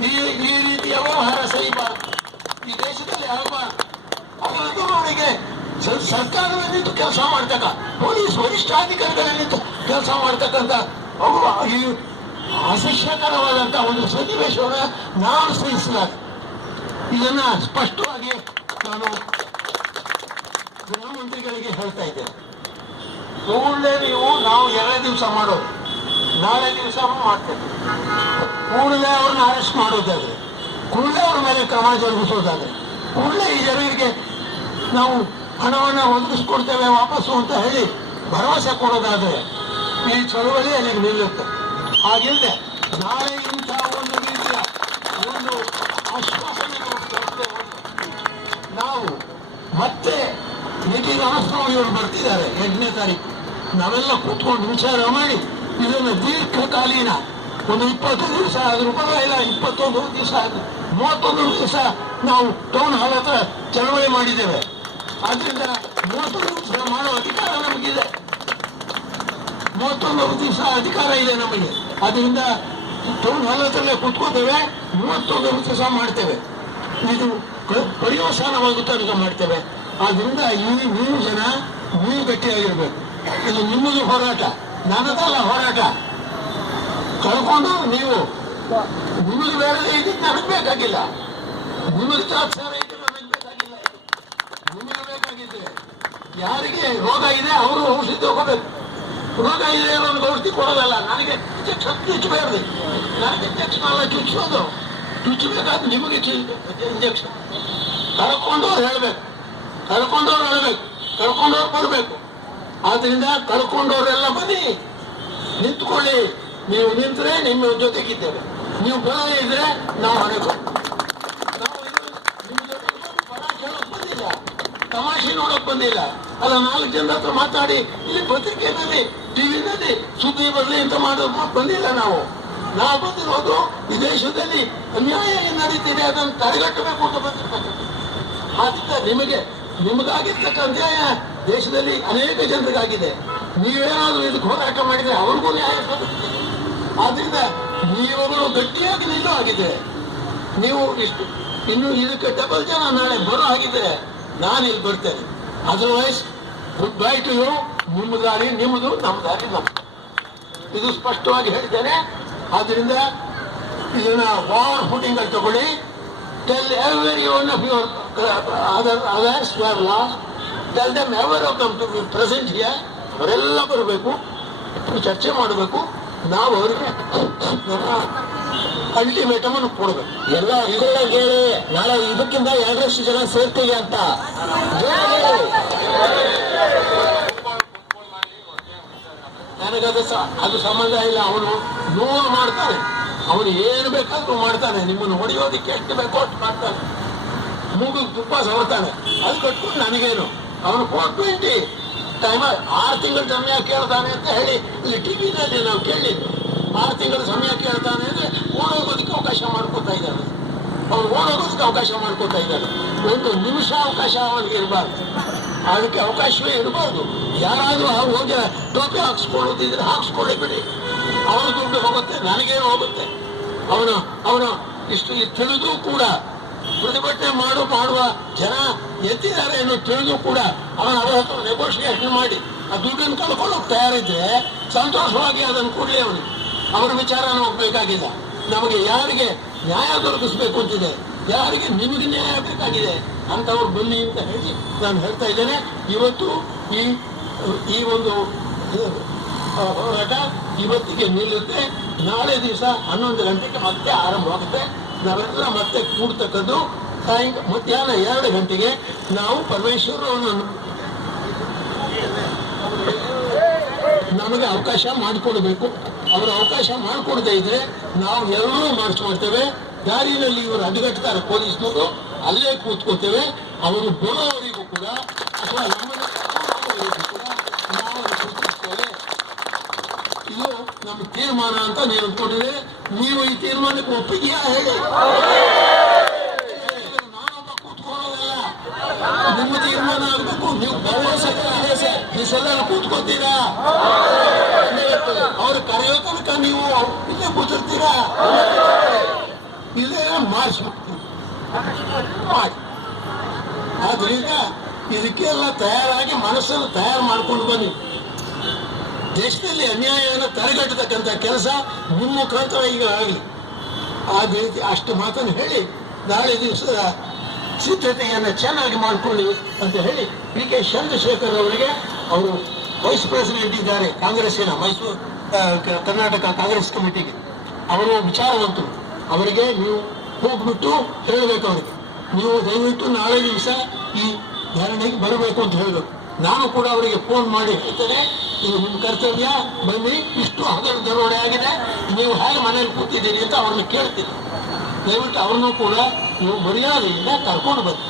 ಈ ರೀತಿಯ ವ್ಯವಹಾರ ಸಹಿಬಾರದು, ಈ ದೇಶದಲ್ಲಿ ಆಗಬಾರದು. ಅದರದ್ದು ಅವರಿಗೆ ಸರ್ಕಾರವೇ ನಿಂತು ಕೆಲಸ ಮಾಡ್ತಕ್ಕ, ಪೊಲೀಸ್ ವರಿಷ್ಠಾಧಿಕಾರಿಗಳೇ ನಿಂತು ಕೆಲಸ ಮಾಡ್ತಕ್ಕಂಥ ಅವರು ಈ ಅಸಹ್ಯಕರವಾದಂತಹ ಒಂದು ಸನ್ನಿವೇಶವನ್ನು ನಾನು ಸಹಿಸಲಾರೆ. ಇದನ್ನ ಸ್ಪಷ್ಟವಾಗಿ ನಾನು ಗೃಹ ಮಂತ್ರಿಗಳಿಗೆ ಹೇಳ್ತಾ ಇದ್ದೇನೆ. ಕೂಡಲೇ ನಾವು 2 ದಿವಸ ಮಾಡೋದು, ನಾಳೆ ದಿವಸ ಮಾಡ್ತೇವೆ. ಕೂಡಲೇ ಅವ್ರನ್ನ ಅರೆಸ್ಟ್ ಮಾಡೋದಾದ್ರೆ, ಕೂಡಲೇ ಅವ್ರ ಮೇಲೆ ಕ್ರಮ ಜರುಗಿಸೋದಾದ್ರೆ, ಕೂಡಲೇ ಈ ಜನರಿಗೆ ನಾವು ಹಣವನ್ನು ಒದಗಿಸ್ಕೊಡ್ತೇವೆ ವಾಪಸ್ಸು ಅಂತ ಹೇಳಿ ಭರವಸೆ ಕೊಡೋದಾದ್ರೆ ಈ ಚಳವಳಿ ಅಲ್ಲಿಗೆ ನಿಲ್ಲುತ್ತೆ. ಹಾಗಿಲ್ಲದೆ ನಾಳೆ ಇಂತಹ ಒಂದು ರೀತಿಯ ಒಂದು ಆಶ್ವಾಸನೆ ನಾವು ಮತ್ತೆ ಮೀಟಿಂಗ್ ಇವರು ಬರ್ತಿದ್ದಾರೆ 8ನೇ ತಾರೀಕು. ನಾವೆಲ್ಲ ಕೂತ್ಕೊಂಡು ವಿಚಾರ ಮಾಡಿ ಇದನ್ನು ದೀರ್ಘಕಾಲೀನ ಒಂದು 20 ದಿವಸ ಆದ್ರೂ ಪರವಾಗಿಲ್ಲ, 21 ದಿವಸ 31 ದಿವಸ ನಾವು ಟೌನ್ ಹಾಲ್ ಹತ್ರ ಚಳವಳಿ ಮಾಡಿದ್ದೇವೆ. ಆದ್ರಿಂದ 31 ದಿವಸ ಮಾಡೋ ಅಧಿಕಾರ ನಮಗಿದೆ, 31 ದಿವಸ ಅಧಿಕಾರ ಇದೆ ನಮಗೆ. ಅದರಿಂದ ಟೌನ್ ಹಾಲ್ ಹತ್ರಲ್ಲೇ ಕೂತ್ಕೋತೇವೆ, 31 ದಿವಸ ಮಾಡ್ತೇವೆ. ಇದು ಪರ್ಯವಸಾನವಾಗುವ ತನಕ ಮಾಡ್ತೇವೆ. ಆದ್ರಿಂದ ನೀವು ಜನ ನೀವು ಗಟ್ಟಿಯಾಗಿರ್ಬೇಕು. ಇದು ನಿಮ್ಮದು ಹೋರಾಟ, ನನ್ನದಲ್ಲ ಹೋರಾಟ. ಕಳ್ಕೊಂಡು ನೀವು ನಿಮಗೆ ಬೇರೆ ಇದಕ್ಕೆ ನನಗೆ ಬೇಕಾಗಿಲ್ಲ, ನಿಮಗೆ ತಾತ್ಸಾರ ಇದೆ ನನಗೆ ಬೇಕಾಗಿಲ್ಲ. ನಿಮಗೆ ಬೇಕಾಗಿದ್ರೆ ಯಾರಿಗೆ ರೋಗ ಇದೆ ಅವರು ಔಷಧಿ ತಗೋಬೇಕು. ರೋಗ ಇದೆ ನನಗೆ ಔಷಧಿ ಕೊಡೋದಲ್ಲ, ನನಗೆ ಇಂಜೆಕ್ಷನ್ ಚುಚ್ಚಬಾರ್ದು. ನನಗೆ ಇಂಜೆಕ್ಷನ್ ಅಲ್ಲ ಚುಚ್ಚೋದು, ಚುಚ್ಚಬೇಕಾದ್ರೆ ನಿಮಗೆ ಇಂಜೆಕ್ಷನ್. ಕಳ್ಕೊಂಡವ್ರು ಹೇಳ್ಬೇಕು, ಕಳ್ಕೊಂಡವ್ರು ಹೇಳ್ಬೇಕು, ಕಳ್ಕೊಂಡವ್ರು ಬರಬೇಕು. ಆದ್ರಿಂದ ಕಳ್ಕೊಂಡವ್ರೆಲ್ಲ ಬನ್ನಿ, ನಿಂತ್ಕೊಳ್ಳಿ. ನೀವು ನಿಂತರೆ ನಿಮ್ಮ ಜೊತೆಗಿದ್ದೇವೆ, ನೀವು ಬರದೇ ಇದ್ರೆ ನಾವು ಹೊರಗೆ. ನಾವು ನಿಮ್ಮ ಜೊತೆಗೆ ಬರ ಕೇಳೋಕ್ ಬಂದಿಲ್ಲ, ತಮಾಷೆ ನೋಡಕ್ ಬಂದಿಲ್ಲ. ಅಲ್ಲ 4 ಜನರ ಹತ್ರ ಮಾತಾಡಿ ಇಲ್ಲಿ ಪತ್ರಿಕೆಯಲ್ಲಿ ಟಿವಿನಲ್ಲಿ ಸುದ್ದಿ ಬರಲಿ ಅಂತ ಮಾಡೋದು ಬಂದಿಲ್ಲ. ನಾವು ಬಂದಿರೋದು ಈ ದೇಶದಲ್ಲಿ ಅನ್ಯಾಯ ಏನು ನಡೀತಿದೆ ಅದನ್ನು ತಡೆಗಟ್ಟಬೇಕು ಅಂತ ಬಂದಿರ್ಬೇಕು. ಆದ್ರಿಂದ ನಿಮಗಾಗಿರ್ತಕ್ಕ ಅನ್ಯಾಯ ದೇಶದಲ್ಲಿ ಅನೇಕ ಜನರಿಗಾಗಿದೆ. ನೀವೇನಾದ್ರೂ ಇದಕ್ಕೆ ಹೋರಾಟ ಮಾಡಿದ್ರೆ ಅವ್ರಿಗೂ ನ್ಯಾಯ ಸಿಗುತ್ತೆ. ಆದ್ರಿಂದ ನೀವುಗಳು ಗಟ್ಟಿಯಾಗಿ ನಿಲ್ಲೋ ಆಗಿದೆ. ನೀವು ಇನ್ನು ಇದಕ್ಕೆ ಡಬಲ್ ಜನ ನಾಳೆ ಬರೋ ಆಗಿದ್ರೆ ನಾನು ಇಲ್ಲಿ ಬರ್ತೇನೆ. Otherwise goodbye to you. ನಿಮ್ಮ ದಾರಿ ನಿಮ್ಮದು, ನಮ್ಮ ದಾರಿ ನಮ್ಮದು. ಇದು ಸ್ಪಷ್ಟವಾಗಿ ಹೇಳ್ತೇನೆ. ಆದ್ರಿಂದ ಇದನ್ನ ವಾರ್ ಫುಟಿಂಗ್ ಅಲ್ಲಿ ತಗೊಳ್ಳಿ. Tell every one of your others who have lost, tell them ever of them to be present here. ಅವರೆಲ್ಲ ಬರಬೇಕು, ಚರ್ಚೆ ಮಾಡಬೇಕು. ನಾವು ಅವರಿಗೆ ಅಲ್ಟಿಮೇಟಮ್ ಅನ್ನು ಕೊಡಬೇಕು. ಎಲ್ಲ ಹೇಳಿ ನಾಳೆ ಇದಕ್ಕಿಂತ 2ರಷ್ಟು ಜನ ಸೇರ್ತೀವಿ ಅಂತ ಅದು ಸಂಬಂಧ ಇಲ್ಲ. ಅವನು 100 ಮಾಡ್ತಾನೆ, ಅವನು ಏನು ಬೇಕಾದ್ರೂ ಮಾಡ್ತಾನೆ. ನಿಮ್ಮನ್ನು ಹೊಡೆಯೋದಿಕ್ಕೆ ಎಷ್ಟು ಬೇಕೋ ಅಷ್ಟು ಮಾಡ್ತಾನೆ. ಮೂಗಿಗೆ ತುಪ್ಪ ಸವರ್ತಾನೆ, ಅದು ಕಟ್ಕೊಂಡು ನನಗೇನು. ಅವನು 420 ಟೈಮ್ 6 ತಿಂಗಳ ಸಮಯ ಕೇಳ್ತಾನೆ ಅಂತ ಹೇಳಿ ಇಲ್ಲಿ ಟಿವಿನಲ್ಲಿ ನಾವು ಕೇಳಿದ್ವಿ. 6 ತಿಂಗಳ ಸಮಯ ಕೇಳ್ತಾನೆ ಅಂದ್ರೆ ಓಡೋಗೋದಕ್ಕೆ ಅವಕಾಶ ಮಾಡ್ಕೊತಾ ಇದ್ದಾನೆ. ಅವ್ನು ಓಡೋಗೋದಕ್ಕೆ ಅವಕಾಶ ಮಾಡ್ಕೊತಾ ಇದ್ದಾನೆ. 1 ನಿಮಿಷ ಅವಕಾಶ ಅವನಿಗೆ ಇರಬಾರ್ದು, ಅದಕ್ಕೆ ಅವಕಾಶವೇ ಇರಬಾರ್ದು. ಯಾರಾದ್ರೂ ಹೋಗಿ ಟೋಪಿ ಹಾಕ್ಸ್ಕೊಳ್ಳೋದಿದ್ರೆ ಹಾಕ್ಸ್ಕೊಳ್ಳಿ ಬಿಡಿ, ಅವನ ದುಡ್ಡು ಹೋಗುತ್ತೆ, ನನಗೇನು ಹೋಗುತ್ತೆ. ಅವನು ಇಷ್ಟು ತಿಳಿದು ಕೂಡ ಪ್ರತಿಭಟನೆ ಮಾಡುವ ಜನ ಎತ್ತಿದ್ದಾರೆ ಅನ್ನೋ ತಿಳಿದು ಕೂಡ ಅವನ ಹತ್ರ ನೆಗೋಷಿಯೇಷನ್ ಮಾಡಿ ಆ ದುಡ್ಡನ್ನು ಕಳ್ಕೊಳ್ಳೋಕೆ ತಯಾರಿದ್ರೆ ಸಂತೋಷವಾಗಿ ಅದನ್ನು ಕೊಡ್ಲಿ. ಅವರ ವಿಚಾರ ನಮಗೆ ಬೇಕಾಗಿಲ್ಲ. ನಮಗೆ ಯಾರಿಗೆ ನ್ಯಾಯ ದೊರಕಿಸ್ಬೇಕು ಅಂತಿದೆ, ಯಾರಿಗೆ ನಿಮಗೆ ನ್ಯಾಯ ಬೇಕಾಗಿದೆ ಅಂತವ್ರು ಬನ್ನಿ ಅಂತ ಹೇಳಿ ನಾನು ಹೇಳ್ತಾ ಇದ್ದೇನೆ. ಇವತ್ತು ಈ ಒಂದು ಹೋರಾಟ ಇವತ್ತಿಗೆ ನಿಲ್ಲುತ್ತೆ. ನಾಳೆ ದಿವಸ 11 ಗಂಟೆಗೆ ಮತ್ತೆ ಆರಂಭವಾಗುತ್ತೆ. ನಾವೆಲ್ಲ ಮತ್ತೆ ಕೂಡ್ತಕ್ಕದ್ದು ಮಧ್ಯಾಹ್ನ 2 ಗಂಟೆಗೆ ನಾವು ಪರಮೇಶ್ವರವನ್ನು ನಮಗೆ ಅವಕಾಶ ಮಾಡಿಕೊಡ್ಬೇಕು. ಅವರು ಅವಕಾಶ ಮಾಡಿಕೊಡದೇ ಇದ್ರೆ ನಾವು ಎಲ್ಲರೂ ಮಾರ್ಚ್ ಮಾಡ್ತೇವೆ. ದಾರಿನಲ್ಲಿ ಇವರು ಅಡ್ಡಗಟ್ತಾರೆ ಪೊಲೀಸ್ನವರು, ಅಲ್ಲೇ ಕೂತ್ಕೋತೇವೆ. ಅವರು ಬರೋವರೆಗೂ ಕೂಡ ಅಥವಾ ನಮ್ಮನ್ನು ಕೂಡ ನಾವು ಕೂತಿರ್ತೇವೆ. ಇದು ನಮ್ಮ ತೀರ್ಮಾನ ಅಂತ ನೀವು ಕೊಟ್ಟಿದೆ. ನೀವು ಈ ತೀರ್ಮಾನಕ್ಕೆ ಒಪ್ಪಿಗೆಯಾ ಹೇಳಿ. ನಾನೊಬ್ಬ ಕೂತ್ಕೊಳ್ಳೋದಲ್ಲ, ನಿಮ್ಮ ತೀರ್ಮಾನ ಆಗಬೇಕು. ನೀವು ದಿವಸೆಲ್ಲ ಕೂತ್ಕೋತೀರಾ, ಅವ್ರು ಕರೆಯೋ ತನಕ ನೀವು ಇಲ್ಲೇ ಕೂತಿರ್ತೀರಾ. ಇಲ್ಲೇ ಮಾಡಿಸ್ಬಿಡ್ತೀವಿ ಮಾಡಿ. ಆದ್ರಿಂದ ಇದಕ್ಕೆಲ್ಲ ತಯಾರಾಗಿ ಮನಸ್ಸನ್ನು ತಯಾರು ಮಾಡ್ಕೊಂಡು ಬನ್ನಿ. ದೇಶದಲ್ಲಿ ಅನ್ಯಾಯವನ್ನು ತಡೆಗಟ್ಟತಕ್ಕಂಥ ಕೆಲಸ ನಿಮ್ಮ ಮುಖಾಂತರ ಈಗ ಆಗಲಿ. ಆ ರೀತಿ ಅಷ್ಟು ಮಾತನ್ನು ಹೇಳಿ ನಾಳೆ ದಿವಸದ ಸಿದ್ಧತೆಯನ್ನು ಚೆನ್ನಾಗಿ ಮಾಡಿಕೊಳ್ಳಿ ಅಂತ ಹೇಳಿ ಪಿ ಕೆ ಚಂದ್ರಶೇಖರ್ ಅವರಿಗೆ, ಅವರು ವೈಸ್ ಪ್ರೆಸಿಡೆಂಟ್ ಇದ್ದಾರೆ ಕಾಂಗ್ರೆಸ್ಸಿನ ಮೈಸೂರು ಕರ್ನಾಟಕ ಕಾಂಗ್ರೆಸ್ ಕಮಿಟಿಗೆ, ಅವರು ವಿಚಾರವಂತರು. ಅವರಿಗೆ ನೀವು ಹೋಗ್ಬಿಟ್ಟು ಹೇಳಬೇಕು, ಅವರಿಗೆ ನೀವು ದಯವಿಟ್ಟು ನಾಳೆ ದಿವಸ ಈ ಧರಣಿಗೆ ಬರಬೇಕು ಅಂತ ಹೇಳಬೇಕು. ನಾನು ಕೂಡ ಅವರಿಗೆ ಫೋನ್ ಮಾಡಿ ಹೇಳ್ತೇನೆ, ಇದು ನಿಮ್ಮ ಕರ್ತವ್ಯ, ಬನ್ನಿ, ಇಷ್ಟು ಹಗಲು ದರೋಡೆ ಆಗಿದೆ, ನೀವು ಹೇಗೆ ಮನೇಲಿ ಕೂತಿದ್ದೀರಿ ಅಂತ ಅವ್ರನ್ನ ಕೇಳ್ತೀನಿ. ದಯವಿಟ್ಟು ಅವ್ರನ್ನೂ ಕೂಡ ನೀವು ಮರ್ಯಾದೆಯಿಂದ ಕರ್ಕೊಂಡು ಬನ್ನಿ.